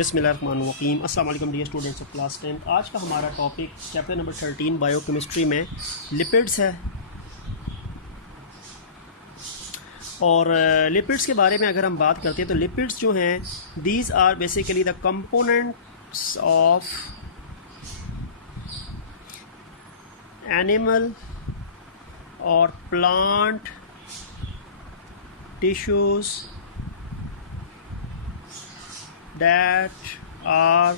बिस्मिल्लाहिर्रहमानिर्रहीम। अस्सलाम वालेकुम डियर स्टूडेंट्स ऑफ क्लास 10। आज का हमारा टॉपिक चैप्टर नंबर 13 बायोकेमिस्ट्री में लिपिड्स है। और लिपिड्स के बारे में अगर हम बात करते हैं तो लिपिड्स जो हैं these are basically the components of animal और plant tissues that are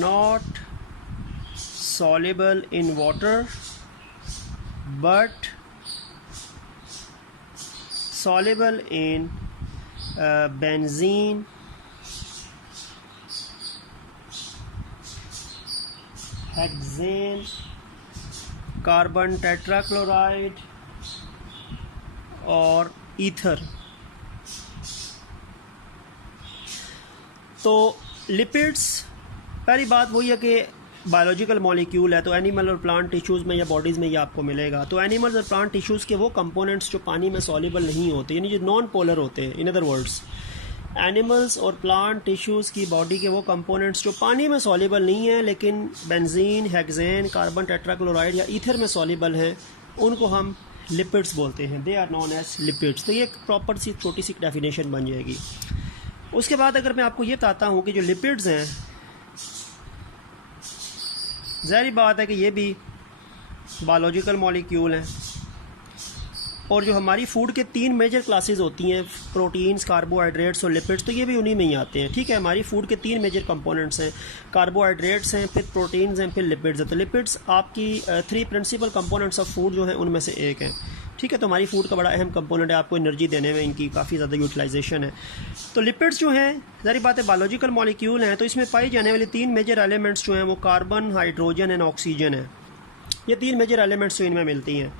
not soluble in water but soluble in benzene, hexane, carbon tetrachloride और ईथर। तो लिपिड्स पहली बात वही है कि बायोलॉजिकल मॉलिक्यूल है, तो एनिमल और प्लांट टिश्यूज़ में या बॉडीज़ में ये आपको मिलेगा। तो एनिमल्स और प्लांट टिश्यूज़ के वो कंपोनेंट्स जो पानी में सॉल्युबल नहीं होते, यानी जो नॉन पोलर होते हैं। इन अदर वर्ड्स, एनिमल्स और प्लांट टिश्यूज़ की बॉडी के वो कंपोनेंट्स जो पानी में सॉल्युबल नहीं हैं लेकिन बेंजीन, हेक्सेन, कार्बन टेट्राक्लोराइड या ईथर में सॉल्युबल हैं, उनको हम लिपिड्स बोलते हैं। They are known as lipids. तो ये एक प्रॉपर सी छोटी सी डेफिनेशन बन जाएगी। उसके बाद अगर मैं आपको ये बताता हूँ कि जो लिपिड्स हैं, ज़ाहिर बात है कि ये भी बायोलॉजिकल मॉलिक्यूल हैं और जो हमारी फूड के 3 मेजर क्लासेस होती हैं, प्रोटीन्स, कार्बोहाइड्रेट्स और लिपिड्स, तो ये भी उन्हीं में ही आते हैं। ठीक है, हमारी फूड के 3 मेजर कंपोनेंट्स हैं, कार्बोहाइड्रेट्स हैं, फिर प्रोटीन्स हैं, फिर लिपिड्स हैं। तो लिपिड्स आपकी 3 प्रिंसिपल कंपोनेंट्स ऑफ फूड जो हैं उनमें से एक हैं। ठीक है, तो हमारी फूड का बड़ा अहम कंपोनेंट है, आपको एनर्जी देने में इनकी काफ़ी ज़्यादा यूटिलाइजेशन है। तो लिपिड्स जो हैं, ज़ाहिर बात है बायोलॉजिकल मॉलिक्यूल हैं, तो इसमें पाई जाने वाली 3 मेजर एलिमेंट्स जो हैं वो कार्बन, हाइड्रोजन एंड ऑक्सीजन है। ये 3 मेजर एलिमेंट्स जो इनमें मिलती हैं,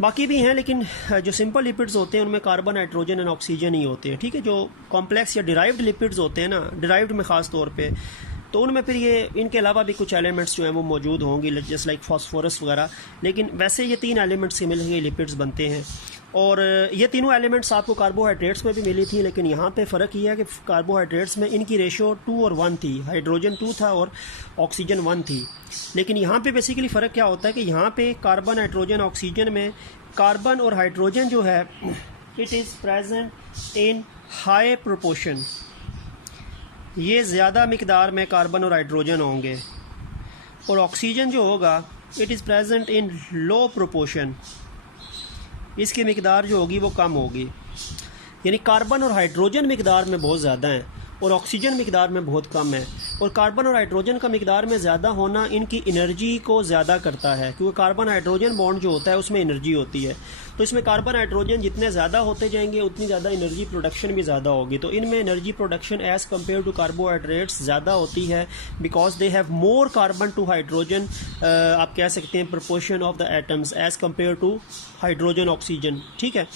बाकी भी हैं लेकिन जो सिंपल लिपिड्स होते हैं उनमें कार्बन, हाइड्रोजन एंड ऑक्सीजन ही होते हैं। ठीक है, जो कॉम्प्लेक्स या डिराइव्ड लिपिड्स होते हैं ना, डिराइव्ड में ख़ास तौर पे, तो उनमें फिर ये इनके अलावा भी कुछ एलिमेंट्स जो हैं वो मौजूद होंगी, जैसे लाइक फास्फोरस वगैरह, लेकिन वैसे ये 3 एलिमेंट्स से मिलकर लिपिड्स बनते हैं। और ये तीनों एलिमेंट्स आपको कार्बोहाइड्रेट्स में भी मिली थी, लेकिन यहाँ पे फ़र्क ये है कि कार्बोहाइड्रेट्स में इनकी रेशो 2 और 1 थी, हाइड्रोजन 2 था और ऑक्सीजन 1 थी। लेकिन यहाँ पे बेसिकली फ़र्क क्या होता है कि यहाँ पे कार्बन, हाइड्रोजन, ऑक्सीजन में कार्बन और हाइड्रोजन जो है it is present in high proportion, ये ज़्यादा मिकदार में कार्बन और हाइड्रोजन होंगे, और ऑक्सीजन जो होगा it is present in low proportion, इसकी मिकदार जो होगी वो कम होगी। यानी कार्बन और हाइड्रोजन मिकदार में बहुत ज़्यादा है और ऑक्सीजन मिकदार में बहुत कम है। और कार्बन और हाइड्रोजन का मिकदार में ज़्यादा होना इनकी एनर्जी को ज़्यादा करता है, क्योंकि कार्बन हाइड्रोजन बॉन्ड जो होता है उसमें एनर्जी होती है। तो इसमें कार्बन हाइड्रोजन जितने ज़्यादा होते जाएंगे उतनी ज़्यादा एनर्जी प्रोडक्शन भी ज़्यादा होगी। तो इनमें energy production as compared to carbohydrates ज़्यादा होती है, because they have more carbon to hydrogen, आप कह सकते हैं proportion of the atoms as compared to hydrogen, oxygen. ठीक है,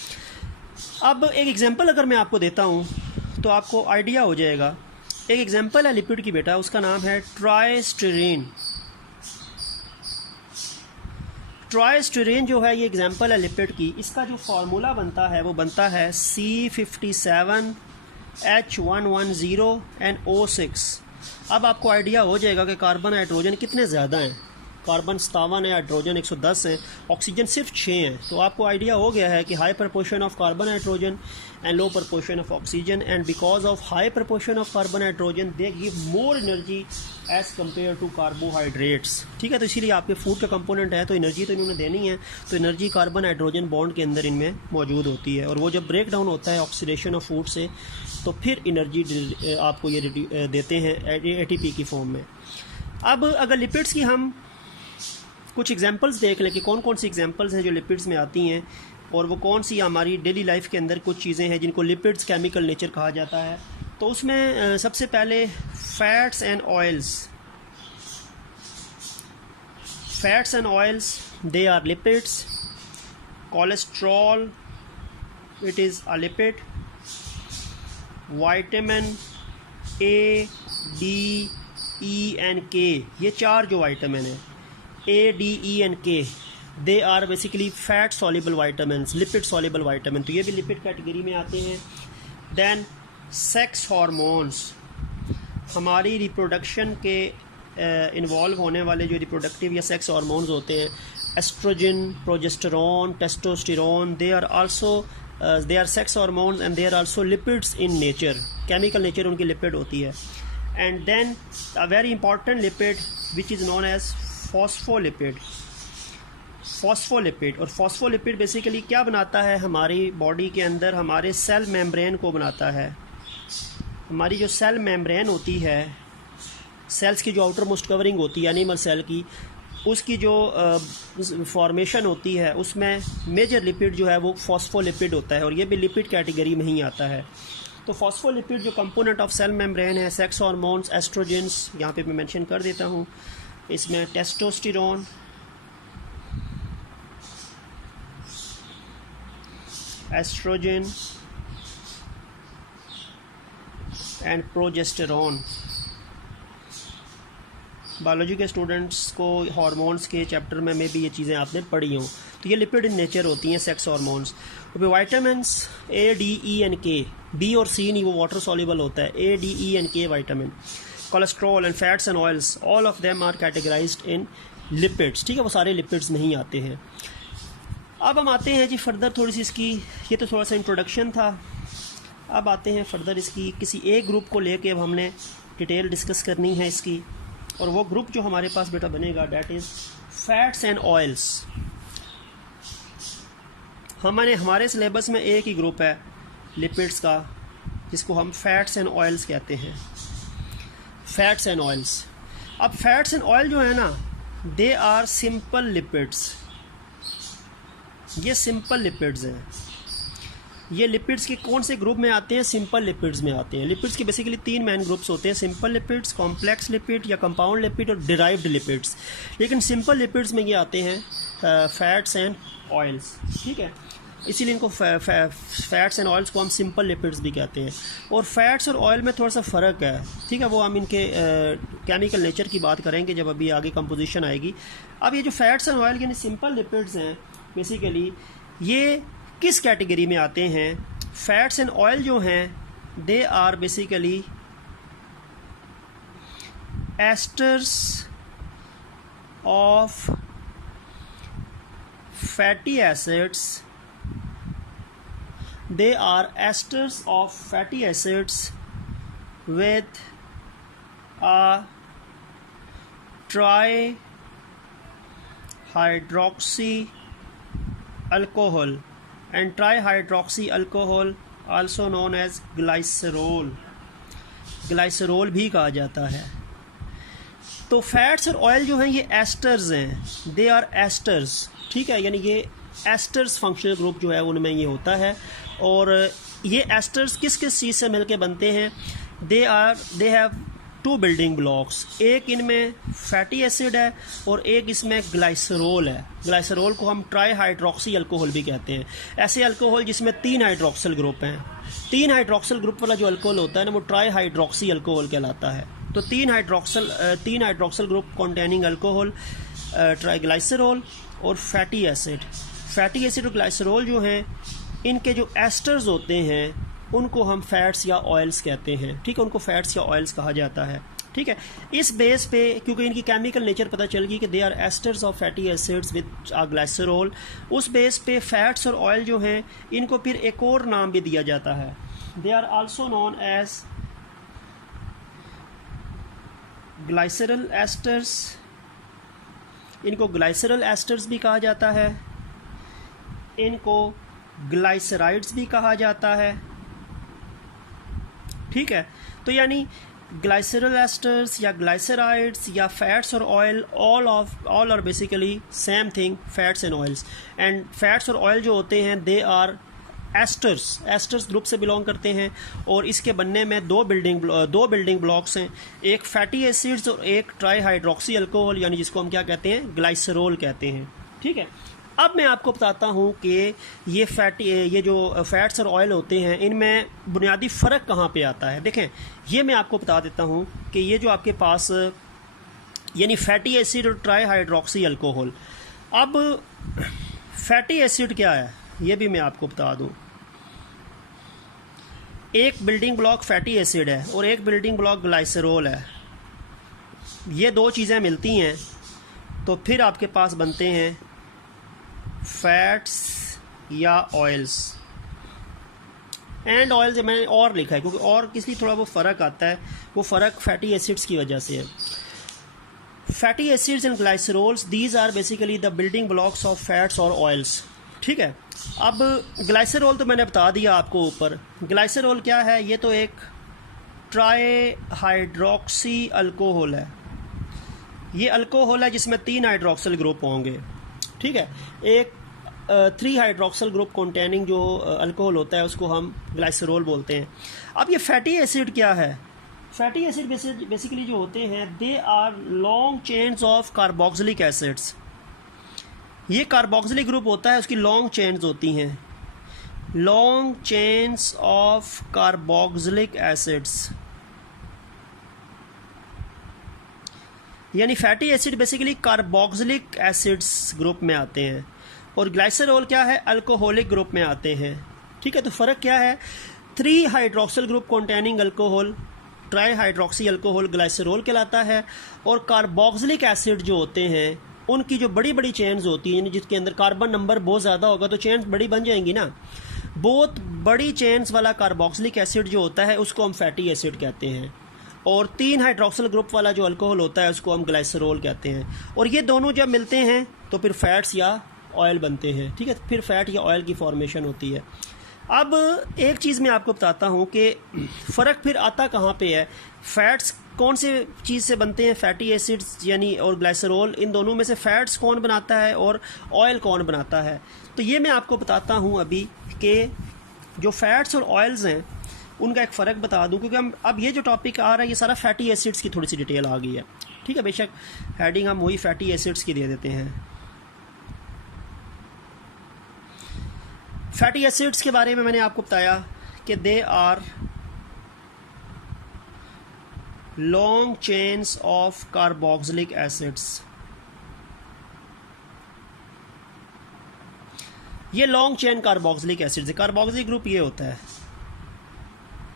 अब एक एग्जांपल अगर मैं आपको देता हूँ तो आपको आइडिया हो जाएगा। एक एग्जांपल है लिपिड की बेटा, उसका नाम है ट्राइस्टीरीन। ट्राइस्टीरीन जो है ये एग्जांपल है लिपिड की। इसका जो फार्मूला बनता है वो बनता है C57H110NO6। अब आपको आइडिया हो जाएगा कि कार्बन, हाइड्रोजन कितने ज़्यादा हैं। कार्बन 57 है, हाइड्रोजन 110 है, ऑक्सीजन सिर्फ 6 है। तो आपको आइडिया हो गया है कि high proportion of carbon, hydrogen and low proportion of oxygen, and because of high proportion of carbon, hydrogen they give more energy as compared to carbohydrates. ठीक है, तो इसीलिए आपके फूड का कंपोनेंट है तो एनर्जी तो इन्होंने देनी है, तो एनर्जी कार्बन, हाइड्रोजन बॉन्ड के अंदर इनमें मौजूद होती है। और वो जब ब्रेक डाउन होता है ऑक्सीडेशन ऑफ फूड से, तो फिर एनर्जी आपको ये देते हैं ATP की फॉर्म में। अब अगर लिपिड्स की हम कुछ एग्जांपल्स देख लें कि कौन कौन सी एग्जांपल्स हैं जो लिपिड्स में आती हैं, और वो कौन सी हमारी डेली लाइफ के अंदर कुछ चीज़ें हैं जिनको लिपिड्स केमिकल नेचर कहा जाता है। तो उसमें सबसे पहले fats and oils. Fats and oils they are lipids. Cholesterol it is a lipid. Vitamin A, D, E and K, ये 4 जो विटामिन है A, D, E and K, they are basically fat soluble vitamins, lipid soluble vitamin, तो ये भी lipid category में आते हैं। Then sex hormones, हमारी रिप्रोडक्शन के इन्वॉल्व होने वाले जो रिप्रोडक्टिव या सेक्स हार्मोन्स होते हैं, estrogen, progesterone, testosterone, they are sex hormones and they are also lipids in nature, chemical nature उनकी लिपिड होती है. And then a very important lipid which is known as phospholipid. और phospholipid basically क्या बनाता है हमारी बॉडी के अंदर, हमारे सेल मेम्ब्रेन को बनाता है. हमारी जो सेल मेम्ब्रेन होती है, सेल्स की जो आउटर मोस्ट कवरिंग होती है एनिमल सेल की, उसकी जो फॉर्मेशन होती है उसमें मेजर लिपिड जो है वो फॉस्फोलिपिड होता है, और ये भी लिपिड कैटेगरी में ही आता है. तो फॉस्फोलिपिड जो कंपोनेंट ऑफ सेल मेम्ब्रेन है, सेक्स हार्मोन्स, एस्ट्रोजेंस, यहाँ पे मैं मेंशन कर देता हूँ. इसमें testosterone, estrogen and progesterone. Biology के स्टूडेंट्स को हार्मोन्स के चैप्टर में भी ये चीज़ें आपने पढ़ी हों. तो ये लिपिड इन नेचर होती हैं, सेक्स हार्मोन्स. तो vitamins A, D, E and K, B और सी नहीं, वो वाटर सॉल्युबल होता है. A, D, E and K vitamin, cholesterol and fats and oils, all of them are categorised in lipids. ठीक है, वो सारे लिपिड्स में ही आते हैं. अब हम आते हैं जी फर्दर थोड़ी सी इसकी, ये तो थोड़ा सा इंट्रोडक्शन था. अब आते हैं फर्दर इसकी किसी एक ग्रुप को लेके अब हमने डिटेल डिस्कस करनी है इसकी. और वो ग्रुप जो हमारे पास बेटा बनेगा, that is fats and oils. हमारे सिलेबस में एक ही ग्रुप है लिपिड्स का, जिसको हम फैट्स एंड ऑयल्स कहते हैं. Fats and oils. अब फैट्स एंड ऑयल जो है ना, दे आर सिंपल लिपिड्स. ये सिंपल लिपिड्स हैं. ये लिपिड्स के कौन से ग्रुप में आते हैं? सिंपल लिपिड्स में आते हैं. लिपिड्स के बेसिकली 3 मेन ग्रुप्स होते हैं, सिंपल लिपिड्स, कॉम्प्लेक्स लिपिड या कंपाउंड लिपिड और डिराइव्ड लिपिड्स. लेकिन सिंपल लिपिड्स में ये आते हैं फैट्स एंड ऑयल्स. ठीक है, इसीलिए इनको फैट्स एंड ऑयल्स को हम सिंपल लिपिड्स भी कहते हैं. और फैट्स और ऑयल में थोड़ा सा फ़र्क है. ठीक है, वो हम इनके केमिकल नेचर की बात करेंगे जब अभी आगे कंपोजिशन आएगी. अब ये जो फैट्स एंड ऑयल यानी सिंपल लिपिड्स हैं, बेसिकली ये किस कैटेगरी में आते हैं? फैट्स एंड ऑयल जो हैं, they are basically esters of fatty acids. They are esters of fatty acids with a trihydroxy alcohol, and trihydroxy alcohol also known as glycerol, glycerol भी कहा जाता है. तो फैट्स और ऑयल जो हैं ये एस्टर्स हैं, दे आर एस्टर्स. ठीक है, यानी ये एस्टर्स फंक्शनल ग्रुप जो है उनमें ये होता है. और ये एस्टर्स किस किस चीज़ से मिलके बनते हैं? They have 2 building blocks. एक इनमें फैटी एसिड है और एक इसमें ग्लाइसरोल है. ग्लाइसरोल को हम ट्राई हाइड्रोक्सी अल्कोहल भी कहते हैं. ऐसे अल्कोहल जिसमें 3 हाइड्रोक्सिल ग्रुप हैं. 3 हाइड्रोक्सिल ग्रुप वाला जो अल्कोहल होता है ना, वो ट्राई हाइड्रोक्सी अल्कोहल कहलाता है. तो 3 hydroxyl group containing alcohol, triglycerol और फैटी एसिड. फैटी एसिड और ग्लाइसरोल जो हैं, इनके जो एस्टर्स होते हैं उनको हम फैट्स या ऑयल्स कहते हैं. ठीक है, उनको फैट्स या ऑयल्स कहा जाता है. ठीक है, इस बेस पे क्योंकि इनकी केमिकल नेचर पता चल गई कि they are esters of fatty acids with glycerol, उस बेस पे फैट्स और ऑयल जो हैं इनको फिर एक और नाम भी दिया जाता है. They are also known as glyceryl esters. इनको ग्लाइसरल एस्टर्स भी कहा जाता है, इनको ग्लाइसराइड्स भी कहा जाता है. ठीक है, तो यानी ग्लाइसरल एस्टर्स या ग्लाइसराइड्स या फैट्स और oil, all are basically same thing, fats and oils. And fats और ऑयल जो होते हैं दे आर एस्टर्स ग्रुप से बिलोंग करते हैं. और इसके बनने में 2 बिल्डिंग ब्लॉक्स हैं, एक फैटी एसिड्स और एक ट्राई हाइड्रोक्सी अल्कोहल, यानी जिसको हम क्या कहते हैं? ग्लाइसरोल कहते हैं. ठीक है, अब मैं आपको बताता हूँ कि ये जो फैट्स और ऑयल होते हैं इनमें बुनियादी फ़र्क कहाँ पे आता है. देखें, ये मैं आपको बता देता हूँ कि ये जो आपके पास यानी फैटी एसिड और ट्राई हाइड्रोक्सी अल्कोहल. अब फैटी एसिड क्या है ये भी मैं आपको बता दूँ. एक बिल्डिंग ब्लॉक फैटी एसिड है और एक बिल्डिंग ब्लॉक ग्लाइसरॉल है, ये दो चीज़ें मिलती हैं तो फिर आपके पास बनते हैं फैट्स या ऑयल्स। एंड ऑयल्स मैंने और लिखा है क्योंकि और किस लिए थोड़ा वो फ़र्क आता है, वो फ़र्क फैटी एसिड्स की वजह से है। Fatty acids and glycerols these are basically the building blocks of fats और ऑयल्स। ठीक है, अब ग्लाइसरॉल तो मैंने बता दिया आपको ऊपर। ग्लाइसरॉल क्या है, ये तो एक ट्राई हाइड्रोक्सी अल्कोहल है। ये अल्कोहल है जिसमें 3 हाइड्रोक्सिल ग्रुप होंगे। ठीक है, एक 3 हाइड्रोक्सिल ग्रुप कंटेनिंग जो अल्कोहल होता है उसको हम ग्लाइसरॉल बोलते हैं। अब ये फैटी एसिड क्या है, फैटी एसिड बेसिकली जो होते हैं they are long chains of carboxylic acids. ये कार्बोक्सिलिक ग्रुप होता है, उसकी लॉन्ग चेन्स होती हैं, long chains of carboxylic acids. यानी fatty acid basically carboxylic acids group में आते हैं और ग्लाइसरॉल क्या है, अल्कोहलिक ग्रुप में आते हैं। ठीक है, तो फ़र्क क्या है, 3 hydroxyl group containing alcohol try hydroxy alcohol glycerol कहलाता है। और कार्बोक्सिलिक एसिड जो होते हैं उनकी जो बड़ी बड़ी चेन्स होती हैं जिसके अंदर कार्बन नंबर बहुत ज़्यादा होगा तो चेन्स बड़ी बन जाएंगी ना, बहुत बड़ी चेन्स वाला कार्बोक्सिलिक एसिड जो होता है उसको हम फैटी एसिड कहते हैं। और 3 हाइड्रोक्सिल ग्रुप वाला जो अल्कोहल होता है उसको हम ग्लाइसरॉल कहते हैं। और ये दोनों जब मिलते हैं तो फिर फैट्स या ऑयल बनते हैं। ठीक है, फिर फैट या ऑयल की फॉर्मेशन होती है। अब एक चीज़ मैं आपको बताता हूँ कि फ़र्क फिर आता कहाँ पे है, फैट्स कौन से चीज़ से बनते हैं, फैटी एसिड्स यानी और ग्लाइसरॉल, इन दोनों में से फैट्स कौन बनाता है और ऑयल कौन बनाता है। तो ये मैं आपको बताता हूँ अभी कि जो फैट्स और ऑयल्स हैं उनका एक फ़र्क बता दूं, क्योंकि हम अब ये जो टॉपिक आ रहा है ये सारा फैटी एसिड्स की थोड़ी सी डिटेल आ गई है। ठीक है, बेशक हेडिंग हम वही फैटी एसिड्स की दे देते हैं। फैटी एसिड्स के बारे में मैंने आपको बताया कि they are long chains of carboxylic acids. ये लॉन्ग चेन कार्बोक्सिलिक एसिड्स है। कार्बोक्सिलिक ग्रुप ये होता है,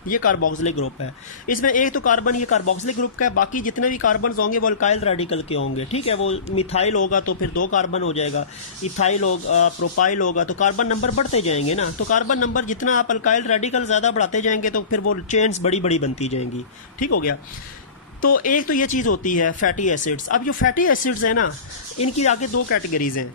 ये कार्बोक्सिलिक ग्रुप है। इसमें एक तो कार्बन ये कार्बोक्सिलिक ग्रुप का है, बाकी जितने भी कार्बन होंगे वो अल्काइल रेडिकल के होंगे। ठीक है, वो मिथाइल होगा तो फिर 2 कार्बन हो जाएगा, इथाइल होगा, प्रोपाइल होगा तो कार्बन नंबर बढ़ते जाएंगे ना। तो कार्बन नंबर जितना आप अल्काइल रेडिकल ज़्यादा बढ़ाते जाएंगे तो फिर वो चेन्स बड़ी बड़ी बनती जाएंगी। ठीक हो गया, तो एक तो ये चीज़ होती है फैटी एसिड्स। अब जो फैटी एसिड्स हैं ना, इनकी आगे 2 कैटेगरीज हैं।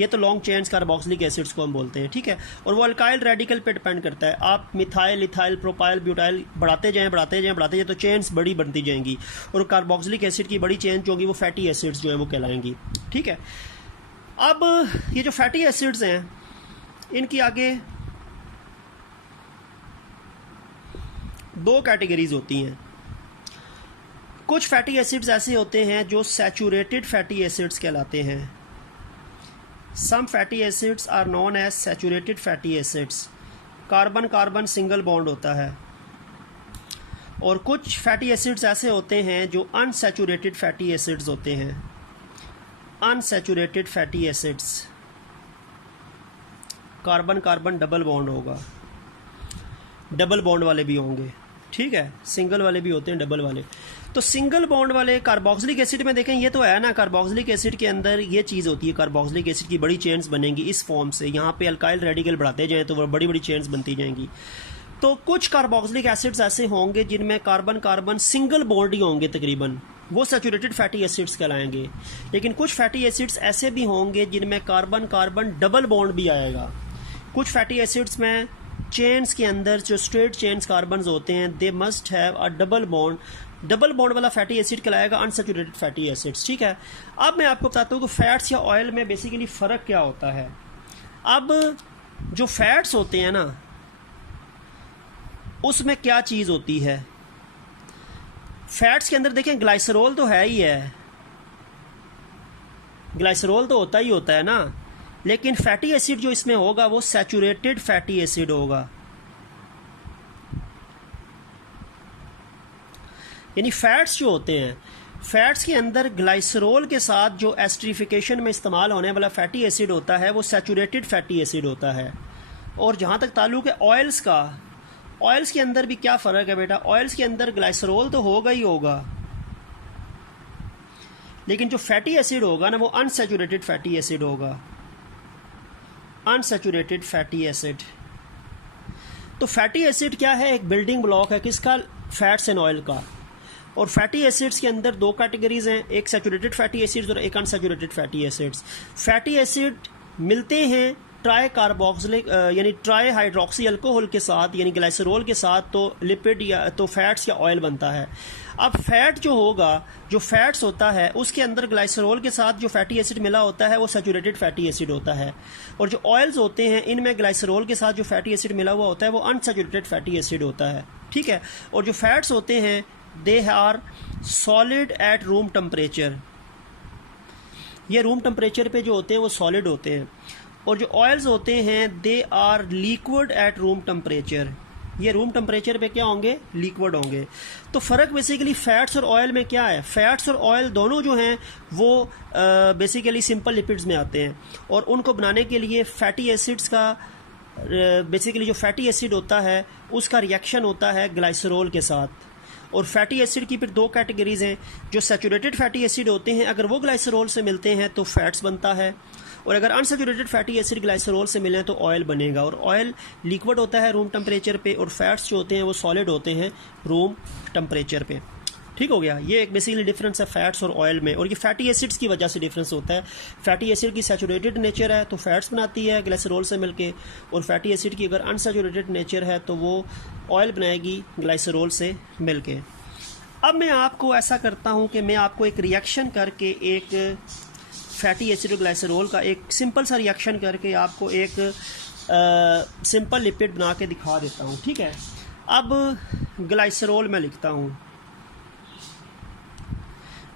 ये तो लॉन्ग चेन्स कार्बोक्सिलिक एसिड्स को हम बोलते हैं। ठीक है, और वो अल्काइल रेडिकल पे डिपेंड करता है। आप मिथाइल, इथाइल, प्रोपाइल, ब्यूटाइल बढ़ाते जाएं तो चेन्स बड़ी बनती जाएंगी और कार्बोक्सिलिक एसिड की बड़ी चेन जो होगी वो फैटी एसिड्स जो है वो कहलाएंगी। ठीक है, अब ये जो फैटी एसिड्स हैं इनकी आगे 2 कैटेगरीज होती हैं। कुछ फैटी एसिड्स ऐसे होते हैं जो सैचुरेटेड फैटी एसिड्स कहलाते हैं। Some fatty acids are known as saturated fatty acids. Carbon carbon single bond होता है। और कुछ फैटी एसिड्स ऐसे होते हैं जो अनसैचुरेटेड फैटी एसिड्स होते हैं। Unsaturated fatty acids, carbon carbon double bond होगा, डबल बॉन्ड वाले भी होंगे। ठीक है, सिंगल वाले भी होते हैं, डबल वाले। तो सिंगल बॉन्ड वाले कार्बोक्सिलिक एसिड में देखें ये तो है ना, कार्बोक्सिलिक एसिड के अंदर ये चीज़ होती है, कार्बोक्सिलिक एसिड की बड़ी चेन्स बनेंगी इस फॉर्म से। यहाँ पे अल्काइल रेडिकल बढ़ाते जाएं तो वो बड़ी बड़ी चेन्स बनती जाएंगी। तो कुछ कार्बोक्सिलिक एसिड्स ऐसे होंगे जिनमें कार्बन कार्बन सिंगल बॉन्ड ही होंगे तकरीबन, वो सैचुरेटेड फैटी एसिड्स कहलाएंगे। लेकिन कुछ फैटी एसिड्स ऐसे भी होंगे जिनमें कार्बन कार्बन डबल बॉन्ड भी आएगा। कुछ फैटी एसिड्स में चेन्स के अंदर जो स्ट्रेट चेन्स कार्बन होते हैं they must have a double bond. Double bond वाला फैटी एसिड कहलाएगा अनसैचुरेटेड फैटी एसिड्स। ठीक है, अब मैं आपको बताता हूँ कि फैट्स या ऑयल में बेसिकली फ़र्क क्या होता है। अब जो फैट्स होते हैं ना उसमें क्या चीज़ होती है, फैट्स के अंदर देखें ग्लाइसरॉल तो है ही है, ग्लाइसरॉल तो होता ही होता है ना, लेकिन फैटी एसिड जो इसमें होगा वो सैचुरेटेड फैटी एसिड होगा। यानी फैट्स जो होते हैं, फैट्स के अंदर ग्लाइसरॉल के साथ जो एस्टरीफिकेशन में इस्तेमाल होने वाला फैटी एसिड होता है वो सैचुरेटेड फैटी एसिड होता है। और जहाँ तक ताल्लुक़ है ऑयल्स का, ऑयल्स के अंदर भी क्या फ़र्क है बेटा, ऑयल्स के अंदर ग्लाइसरॉल तो होगा ही होगा, लेकिन जो फैटी एसिड होगा ना वो अनसैचुरेटेड फैटी एसिड होगा, अनसैचुरेटेड फैटी एसिड। तो फैटी एसिड क्या है, एक बिल्डिंग ब्लॉक है किसका, फैट्स एंड ऑयल का। और फैटी एसिड्स के अंदर दो कैटेगरीज हैं, एक सैचुरेटेड फैटी एसिड्स और एक unsaturated fatty acids. Fatty acid मिलते हैं ट्राई कार्बोक्सिलिक यानी ट्राई हाइड्रोक्सी अल्कोहल के साथ यानी ग्लाइसरॉल के साथ, तो लिपिड या तो फैट्स या ऑयल बनता है। अब फैट जो होगा, जो फैट्स होता है उसके अंदर ग्लाइसरॉल के साथ जो फैटी एसिड मिला होता है वो सैचुरेटेड फैटी एसिड होता है, और जो ऑयल्स होते हैं इनमें ग्लाइसरॉल के साथ जो फैटी एसिड मिला हुआ होता है वो अनसैचुरेटेड फैटी एसिड होता है, ठीक है। और जो फैट्स होते हैं they are solid at room temperature, ये रूम टेम्परेचर पे जो होते हैं वो सॉलिड होते हैं। और जो ऑयल्स होते हैं they are liquid at room temperature, ये रूम टेम्परेचर पे क्या होंगे, लिक्विड होंगे। तो फ़र्क बेसिकली फ़ैट्स और ऑयल में क्या है, फ़ैट्स और ऑयल दोनों जो हैं वो बेसिकली सिंपल लिपिड्स में आते हैं, और उनको बनाने के लिए फैटी एसिड्स का बेसिकली जो फैटी एसिड होता है उसका रिएक्शन होता है ग्लाइसरॉल के साथ। और फैटी एसिड की फिर दो कैटेगरीज हैं, जो सैचुरेटेड फैटी एसिड होते हैं अगर वो ग्लाइसरॉल से मिलते हैं तो फैट्स बनता है, और अगर अनसैचुरेटेड फैटी एसिड ग्लाइसरॉल से मिले तो ऑयल बनेगा। और ऑयल लिक्विड होता है रूम टेम्परेचर पे, और फैट्स जो होते हैं वो सॉलिड होते हैं रूम टेम्परेचर पे, ठीक हो गया। ये एक बेसिकली डिफरेंस है फैट्स और ऑयल में, और ये फैटी एसिड्स की वजह से डिफरेंस होता है। फैटी एसिड की सैचुरेटेड नेचर है तो फैट्स बनाती है ग्लाइसरॉल से मिलके, और फैटी एसिड की अगर अनसैचुरेटेड नेचर है तो वो ऑयल बनाएगी ग्लाइसरॉल से मिलके। अब मैं आपको ऐसा करता हूँ कि मैं आपको एक रिएक्शन करके एक फैटी एसिड और ग्लाइसरॉल का एक सिंपल सा रिएक्शन करके आपको एक सिंपल लिपिड बना के दिखा देता हूँ, ठीक है। अब ग्लाइसरॉल मैं लिखता हूँ,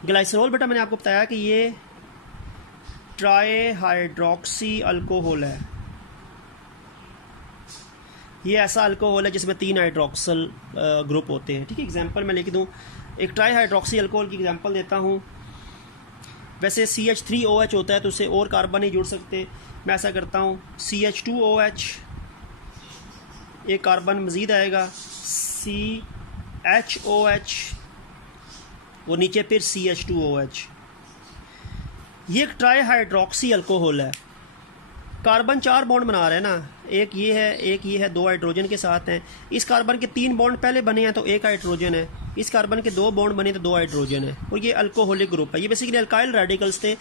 ग्लाइसरॉल बेटा मैंने आपको बताया कि ये ट्राई हाइड्रोक्सी अल्कोहल है, ये ऐसा अल्कोहल है जिसमें 3 हाइड्रोक्सल ग्रुप होते हैं, ठीक है। एग्जांपल मैं लिख दूँ, एक ट्राई हाइड्रोक्सी अल्कोहल की एग्जांपल देता हूँ। वैसे CH3OH होता है तो उससे और कार्बन नहीं जुड़ सकते, मैं ऐसा करता हूँ CH2OH, एक कार्बन मज़ीद आएगा CHOH और नीचे फिर CH2OH। ये एक ट्राई हाइड्रोक्सी अल्कोहल है, कार्बन 4 बॉन्ड बना रहे हैं ना, एक ये है, एक ये है, 2 हाइड्रोजन के साथ हैं। इस कार्बन के 3 बॉन्ड पहले बने हैं तो 1 हाइड्रोजन है, इस कार्बन के 2 बॉन्ड बने तो 2 हाइड्रोजन है, और ये अल्कोहलिक ग्रुप है। ये बेसिकली अल्काइल रेडिकल्स थे,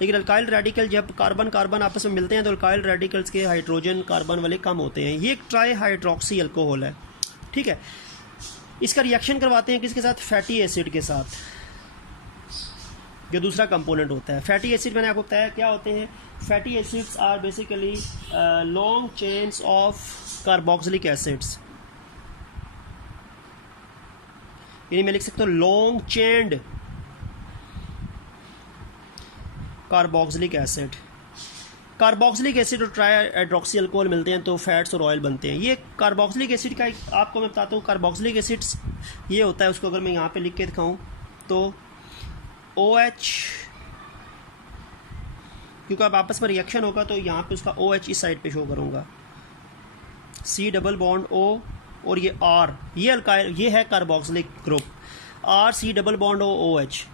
लेकिन अल्काइल रेडिकल जब कार्बन कार्बन आपस में मिलते हैं तो अल्काइल रेडिकल्स के हाइड्रोजन कार्बन वाले कम होते हैं। ये एक ट्राई हाइड्रोक्सी अल्कोहल है, ठीक है। इसका रिएक्शन करवाते हैं किसके साथ, फैटी एसिड के साथ, जो दूसरा कंपोनेंट होता है। फैटी एसिड मैंने आपको बताया क्या होते हैं, fatty acids are basically long chains of carboxylic acids, यानी मैं लिख सकता हूँ long chained carboxylic acid. Carboxylic acid और ट्राई हाइड्रोक्सी अल्कोहल मिलते हैं तो फैट्स और ऑयल बनते हैं। ये कार्बोक्सिलिक एसिड का आपको मैं बताता हूँ, कार्बोक्सिलिक एसिड्स ये होता है, उसको अगर मैं यहाँ पे लिख के दिखाऊँ तो OH, क्योंकि अब आपस में रिएक्शन होगा तो यहाँ पे उसका OH इस साइड पे शो करूँगा, C डबल बॉन्ड O और ये R, ये अल्काइल, ये है carboxylic group, R C double bond O OH,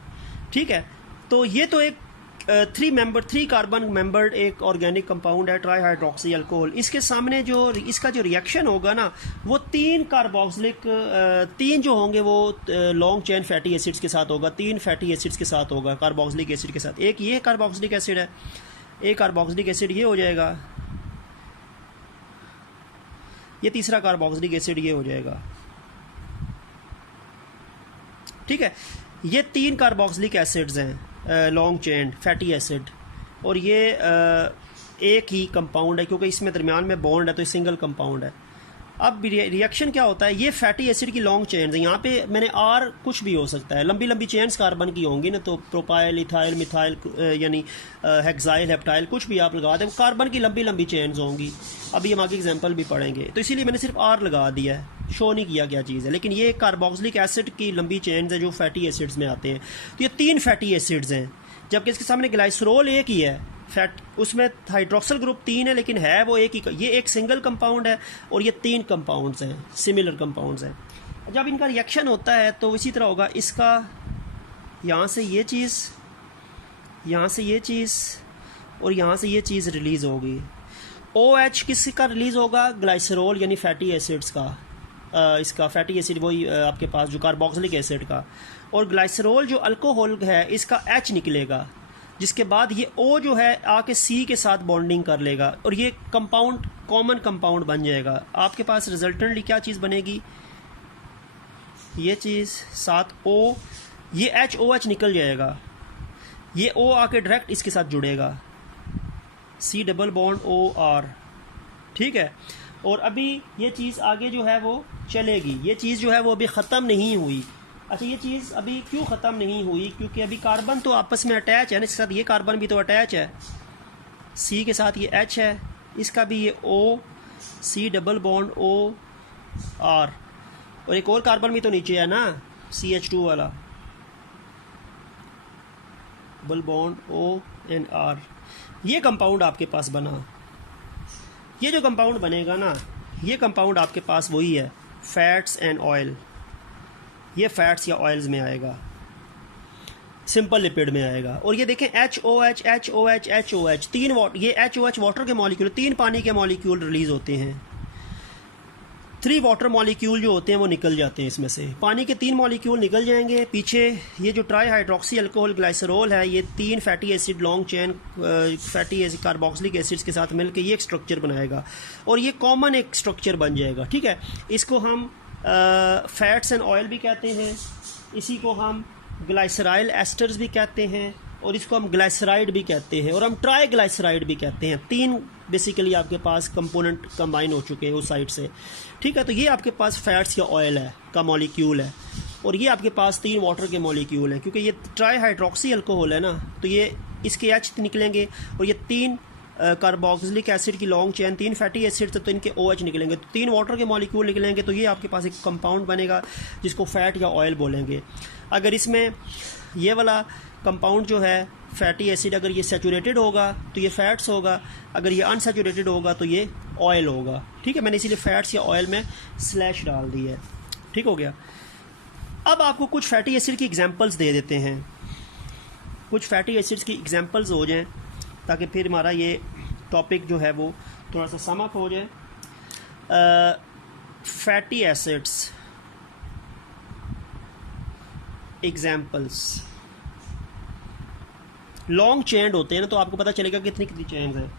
ठीक है। तो ये तो एक 3 कार्बन मेंबर्ड एक ऑर्गेनिक कंपाउंड है ट्राई हाइड्रोक्सी अल्कोहल। इसके सामने जो इसका जो रिएक्शन होगा ना वो 3 कार्बोक्सिलिक 3 जो होंगे वो लॉन्ग चेन फैटी एसिड्स के साथ होगा, 3 फैटी एसिड्स के साथ होगा कार्बोक्सिलिक एसिड के साथ। एक ये कार्बोक्सिलिक एसिड है, एक कार्बोक्सिलिक एसिड ये हो जाएगा, ये तीसरा कार्बोक्सिलिक एसिड ये हो जाएगा, ठीक है। ये 3 कार्बोक्सिलिक एसिड्स हैं लॉन्ग चेन फैटी एसिड, और ये एक ही कंपाउंड है क्योंकि इसमें दरमियान में बॉन्ड है तो ये सिंगल कंपाउंड है। अब रिएक्शन क्या होता है, ये फैटी एसिड की लॉन्ग चेन्स है, यहाँ पे मैंने R कुछ भी हो सकता है, लंबी लंबी चेन्स कार्बन की होंगी ना, तो प्रोपाइल, इथाइल, मिथाइल यानी हेक्साइल, हेप्टाइल, कुछ भी आप लगा दें, कार्बन की लंबी लंबी चेन्स होंगी। अभी हम आगे एग्जांपल भी पढ़ेंगे, तो इसीलिए मैंने सिर्फ R लगा दिया है, शो नहीं किया क्या चीज़ है। लेकिन ये कार्बोक्सिलिक एसिड की लंबी चेन्स है जो फैटी एसिड्स में आते हैं। तो ये 3 फैटी एसिड्स हैं, जबकि इसके सामने ग्लाइसरॉल एक ही है, फैट, उसमें हाइड्रोक्सिल ग्रुप 3 है लेकिन है वो एक ही, ये एक सिंगल कंपाउंड है और ये 3 कंपाउंड्स हैं, सिमिलर कंपाउंड्स हैं। जब इनका रिएक्शन होता है तो इसी तरह होगा, इसका यहाँ से ये चीज़, यहाँ से ये चीज़ और यहाँ से ये चीज़ रिलीज़ होगी। OH किसका रिलीज़ होगा? ग्लाइसरॉल यानी फैटी एसिड्स का, इसका फैटी एसिड वही आपके पास जो कार्बोक्सिलिक एसिड का, और ग्लाइसरॉल जो अल्कोहल है इसका H निकलेगा, जिसके बाद ये O जो है आके C के साथ बॉन्डिंग कर लेगा और ये कंपाउंड कॉमन कंपाउंड बन जाएगा। आपके पास रिजल्टेंटली क्या चीज़ बनेगी? ये चीज़ साथ O, ये HOH निकल जाएगा, ये O आके डायरेक्ट इसके साथ जुड़ेगा, C डबल बॉन्ड OR, ठीक है। और अभी ये चीज़ आगे जो है वो चलेगी, ये चीज़ जो है वो अभी ख़त्म नहीं हुई। अच्छा, ये चीज़ अभी क्यों ख़त्म नहीं हुई? क्योंकि अभी कार्बन तो आपस में अटैच है ना, इसके साथ ये कार्बन भी तो अटैच है, C के साथ ये H है, इसका भी ये O, C double bond OR, और एक और कार्बन भी तो नीचे है ना, CH2 वाला, डबल बॉन्ड OR। ये कंपाउंड आपके पास बना, ये जो कंपाउंड बनेगा ना, ये कंपाउंड आपके पास वही है, फैट्स एंड ऑयल। ये फैट्स या ऑयल्स में आएगा, सिंपल लिपिड में आएगा। और ये देखें HOH HOH HOH, ये HOH वाटर के मॉलिक्यूल, 3 पानी के मॉलिक्यूल रिलीज़ होते हैं, 3 वाटर मॉलिक्यूल जो होते हैं वो निकल जाते हैं इसमें से, पानी के 3 मॉलिक्यूल निकल जाएंगे। पीछे ये जो ट्राई हाइड्रोक्सी अल्कोहल ग्लाइसरॉल है, ये 3 fatty acid long chain fatty acid carboxylic acids के साथ मिलकर ये एक स्ट्रक्चर बनाएगा और ये कॉमन एक स्ट्रक्चर बन जाएगा, ठीक है। इसको हम फैट्स एंड ऑयल भी कहते हैं, इसी को हम ग्लाइसराइल एस्टर्स भी कहते हैं, और इसको हम ग्लाइसराइड भी कहते हैं, और हम ट्राई ग्लाइसराइड भी कहते हैं। 3 बेसिकली आपके पास कंपोनेंट कंबाइन हो चुके हैं उस साइड से, ठीक है। तो ये आपके पास फैट्स या ऑयल है का मॉलिक्यूल है, और ये आपके पास 3 वाटर के मॉलिक्यूल हैं, क्योंकि ये ट्राई हाइड्रोक्सी अल्कोहल है ना, तो ये इसके H निकलेंगे, और ये 3 कार्बोक्सिलिक एसिड की लॉन्ग चेन, 3 फैटी एसिड तो इनके OH निकलेंगे, तो 3 वाटर के मॉलिक्यूल निकलेंगे, तो ये आपके पास एक कंपाउंड बनेगा जिसको फैट या ऑयल बोलेंगे। अगर इसमें ये वाला कंपाउंड जो है फैटी एसिड, अगर ये सैचुरेटेड होगा तो ये फैट्स होगा, अगर ये अनसैचुरेटेड होगा तो ये ऑयल होगा, ठीक है। मैंने इसीलिए फैट्स या ऑयल में स्लैश डाल दी है, ठीक हो गया। अब आपको कुछ फैटी एसिड की एग्जांपल्स दे देते हैं, कुछ फैटी एसिड्स की एग्जांपल्स हो जाएं ताकि फिर हमारा ये टॉपिक जो है वो थोड़ा सा समअप हो जाए। Fatty acids examples, long chain होते हैं ना, तो आपको पता चलेगा कितनी कितनी चेन्स हैं।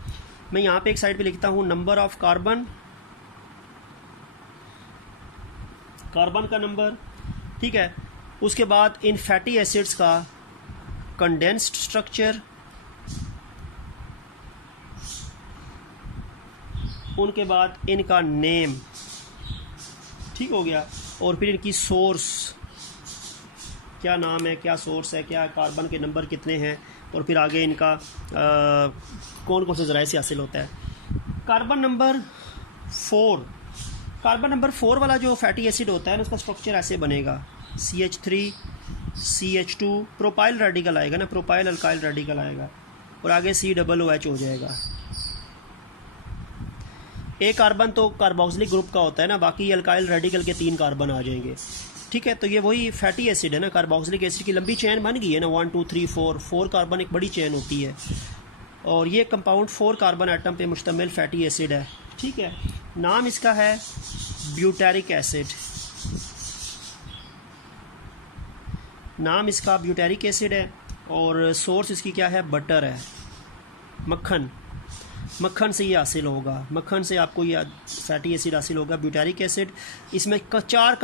मैं यहाँ पे एक साइड पे लिखता हूँ नंबर ऑफ कार्बन, कार्बन का नंबर, ठीक है। उसके बाद इन फैटी एसिड्स का कंडेंस्ड स्ट्रक्चर, उनके बाद इनका नेम, ठीक हो गया, और फिर इनकी सोर्स, क्या नाम है, क्या सोर्स है, क्या कार्बन के नंबर कितने हैं, और फिर आगे इनका कौन कौन से ज़राए से हासिल होता है। कार्बन नंबर 4, कार्बन नंबर 4 वाला जो फैटी एसिड होता है ना, उसका स्ट्रक्चर ऐसे बनेगा, CH3 CH2, प्रोपाइल रेडिकल आएगा ना, प्रोपाइल अल्काइल रेडिकल आएगा, और आगे COOH हो जाएगा। एक कार्बन तो कार्बोक्सिलिक ग्रुप का होता है ना, बाकी अल्काइल रेडिकल के 3 कार्बन आ जाएंगे, ठीक है। तो ये वही फैटी एसिड है ना, कार्बोक्सिलिक एसिड की लंबी चेन बन गई है ना, 1 2 3 4 कार्बन एक बड़ी चेन होती है, और ये कंपाउंड 4 कार्बन एटम पे मुश्तमिल फैटी एसिड है, ठीक है। नाम इसका है ब्यूटेरिक एसिड, नाम इसका ब्यूटेरिक एसिड है, और सोर्स इसकी क्या है, बटर है, मक्खन, मक्खन से ये हासिल होगा, मक्खन से आपको ये फैटी एसिड हासिल होगा, ब्यूटेरिक एसिड। इसमें 4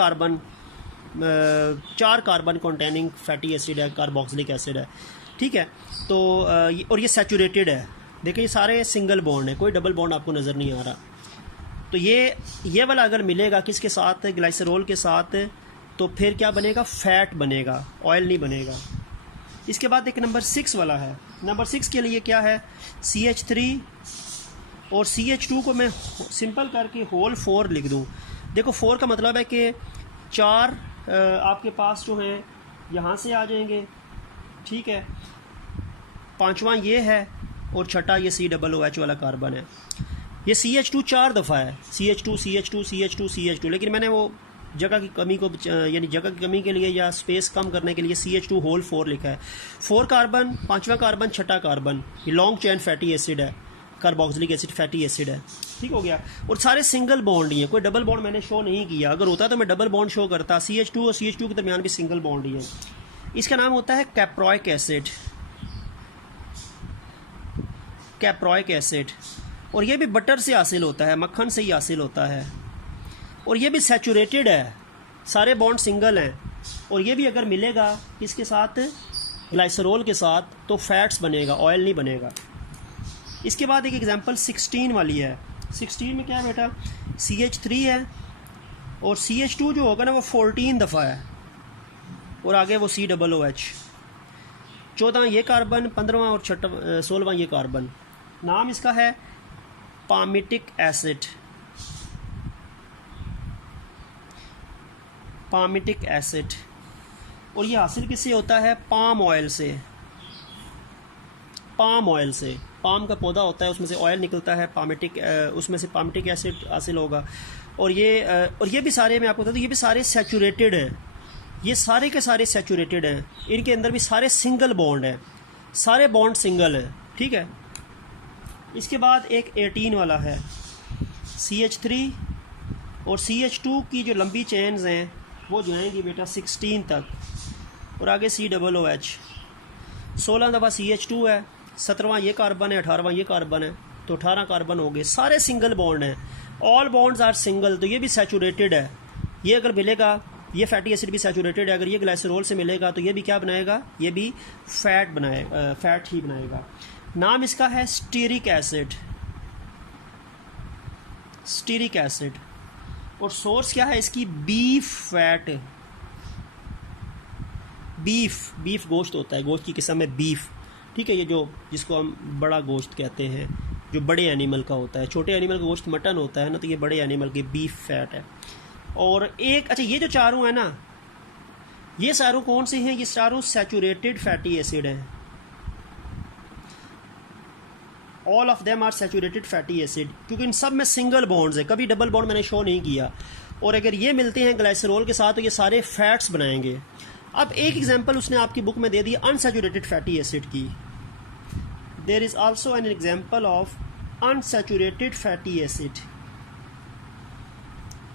कार्बन कंटेनिंग फैटी एसिड है, कार्बोक्सिलिक एसिड है, ठीक है। तो और ये सैचुरेटेड है, देखिए ये सारे सिंगल बॉन्ड है, कोई डबल बॉन्ड आपको नज़र नहीं आ रहा। तो ये वाला अगर मिलेगा किसके साथ, ग्लाइसरॉल के साथ, तो फिर क्या बनेगा, फैट बनेगा, ऑयल नहीं बनेगा। इसके बाद एक नंबर 6 वाला है, नंबर 6 के लिए क्या है, CH3 और CH2 को मैं सिंपल करके होल 4 लिख दूँ। देखो 4 का मतलब है कि 4 आपके पास जो हैं यहाँ से आ जाएंगे, ठीक है। 5वां ये है, और छठा ये COOH वाला कार्बन है। ये CH2 4 दफ़ा है, CH2 CH2 CH2 CH2, लेकिन मैंने वो जगह की कमी को यानी जगह की कमी के लिए या स्पेस कम करने के लिए CH2 होल 4 लिखा है। 4 कार्बन, 5वां कार्बन, छठा कार्बन, ये लॉन्ग चेन फैटी एसिड है, कार्बोक्सिलिक एसिड फैटी एसिड है। ठीक हो गया। और सारे सिंगल बॉन्ड ही है, कोई डबल बॉन्ड मैंने शो नहीं किया, अगर होता तो मैं डबल बॉन्ड शो करता। CH2 और CH2 के दरमियान भी सिंगल बॉन्ड ही है। इसका नाम होता है कैप्रोइक एसिड, कैप्रोइक एसिड। और ये भी बटर से हासिल होता है, मक्खन से ही हासिल होता है। और ये भी सैचुरेटेड है, सारे बॉन्ड सिंगल हैं। और ये भी अगर मिलेगा इसके साथ ग्लाइसरॉल के साथ तो फैट्स बनेगा, ऑयल नहीं बनेगा। इसके बाद एक एग्जांपल 16 वाली है। 16 में क्या है बेटा, CH3 है और CH2 जो होगा ना वो 14 दफ़ा है और आगे वो COOH। 14 ये कार्बन, 15वां और 16वां ये कार्बन। नाम इसका है पामिटिक एसिड, पामिटिक एसिड। और ये हासिल किससे होता है, पाम ऑयल से, पाम ऑयल से। पाम का पौधा होता है, उसमें से ऑयल निकलता है, पामिटिक, उसमें से पामिटिक एसिड हासिल होगा। और ये भी सारे, मैं आपको बता दूँ, ये भी सारे सैचुरेटेड हैं, ये सारे के सारे सैचुरेटेड हैं। इनके अंदर भी सारे सिंगल बॉन्ड हैं, सारे बॉन्ड सिंगल हैं। ठीक है। इसके बाद एक 18 वाला है, CH3 और CH2 की जो लंबी चेन्स हैं वो जाएंगी बेटा 16 तक और आगे COOH। 16 दफ़ा CH2 है, 17वां ये कार्बन है, 18वां ये कार्बन है, तो 18 कार्बन हो गए। सारे सिंगल बॉन्ड हैं, ऑल बॉन्ड्स आर सिंगल। तो ये भी सैचुरेटेड है। ये अगर मिलेगा, ये फैटी एसिड भी सैचुरेटेड है, अगर ये ग्लाइसरॉल से मिलेगा तो ये भी क्या बनाएगा, ये भी फैट बनाएगा, फैट ही बनाएगा। नाम इसका है स्टीरिक एसिड, स्टीरिक एसिड। और सोर्स क्या है इसकी, बीफ फैट। बीफ गोश्त होता है, गोश्त की किस्म है बीफ। ठीक है। ये जो जिसको हम बड़ा गोश्त कहते हैं, जो बड़े एनिमल का होता है, छोटे एनिमल का गोश्त मटन होता है ना, तो ये बड़े एनिमल की बीफ फैट है। और एक, अच्छा ये जो चारों है ना, ये चारों कौन से हैं, ये चारों सैचुरेटेड फैटी एसिड हैं। All of them are saturated fatty acid, क्योंकि इन सब में सिंगल बॉन्ड्स है, कभी डबल बॉन्ड मैंने शो नहीं किया। और अगर ये मिलते हैं ग्लाइसरॉल के साथ तो ये सारे फैट्स बनाएंगे। अब एक एग्जांपल उसने आपकी बुक में दे दी अनसैचुरेटेड फैटी एसिड की। There is also an example of unsaturated fatty acid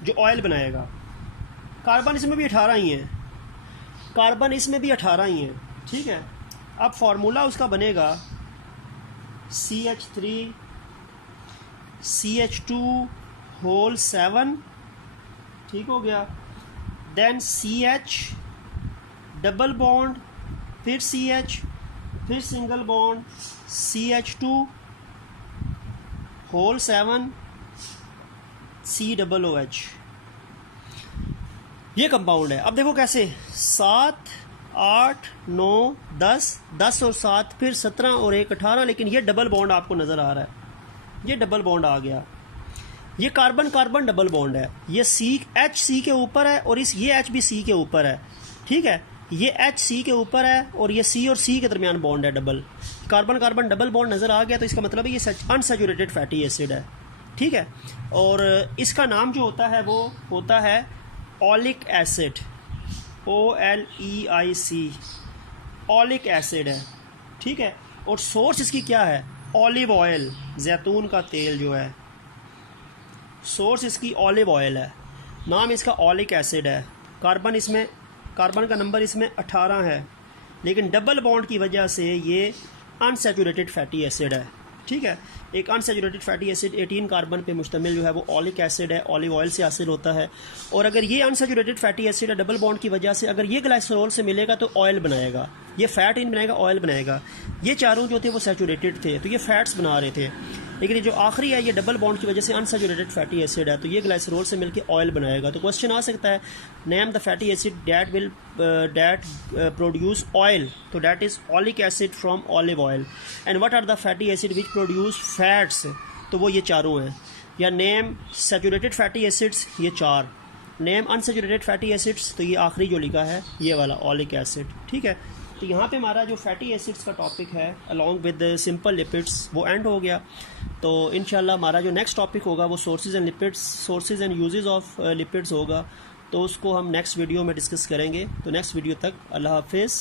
जो ऑयल बनाएगा। कार्बन इसमें भी 18 ही हैं, कार्बन इसमें भी 18 ही हैं। ठीक है। अब फार्मूला उसका बनेगा CH3 CH2 होल 7, ठीक हो गया। देन CH डबल बॉन्ड, फिर CH, फिर single bond, CH2 whole 7 COOH। ये कंपाउंड है। अब देखो कैसे, 7 8 9 10 और 7 फिर 17 और 1 18, लेकिन ये डबल बॉन्ड आपको नज़र आ रहा है, ये डबल बॉन्ड आ गया। ये कार्बन कार्बन डबल बॉन्ड है, ये H C के ऊपर है और ये H भी C के ऊपर है। ठीक है। ये H C के ऊपर है और ये C और C के दरमियान बॉन्ड है, double carbon carbon double bond नज़र आ गया। तो इसका मतलब है ये अनसैचुरेटेड फैटी एसिड है। ठीक है। और इसका नाम जो होता है वो होता है oleic acid, OLEIC, oleic acid है। ठीक है। और सोर्स इसकी क्या है, ऑलिव ऑयल, जैतून का तेल जो है, सोर्स इसकी ऑलिव ऑयल है। नाम इसका ऑलिक एसिड है। कार्बन का नंबर इसमें 18 है, लेकिन डबल बॉन्ड की वजह से ये अनसैचुरेटेड फैटी एसिड है। ठीक है। एक अनसैचुरेटेड फैटी एसिड 18 कार्बन पे मुश्तमिल जो है वो ऑलिक एसिड है, ऑलिव ऑयल से हासिल होता है। और अगर ये अनसैचुरेटेड फैटी एसिड है डबल बॉन्ड की वजह से, अगर ये ग्लाइसरॉल से मिलेगा तो ऑयल बनाएगा, ये फैट इन बनाएगा, ऑयल बनाएगा। ये चारों जो थे वो सैचुरेटेड थे, तो ये फैट्स बना रहे थे। लेकिन ये जो आखिरी है ये डबल बॉन्ड की वजह से अनसैचुरेटेड फैटी एसिड है, तो ये ग्लाइसरॉल से मिलकर ऑयल बनाएगा। तो क्वेश्चन आ सकता है, name the fatty acid that produce oil, तो that is oleic acid from olive oil. And what are the fatty acid which produce fats, तो वो ये चारों हैं। या नेम सैचुरेटेड फैटी एसिड्स, ये 4। नेम अनसैचुरेटेड फैटी एसिड्स, तो ये आखिरी जो लिखा है ये वाला ऑलिक एसिड। ठीक है। तो यहाँ पे हमारा जो फैटी एसिड्स का टॉपिक है अलॉन्ग विद सिंपल लिपिड्स वो एंड हो गया। तो इंशाल्लाह हमारा जो नेक्स्ट टॉपिक होगा वो sources and lipids, sources and uses of lipids होगा, तो उसको हम नेक्स्ट वीडियो में डिस्कस करेंगे। तो नेक्स्ट वीडियो तक अल्लाह हाफिज़।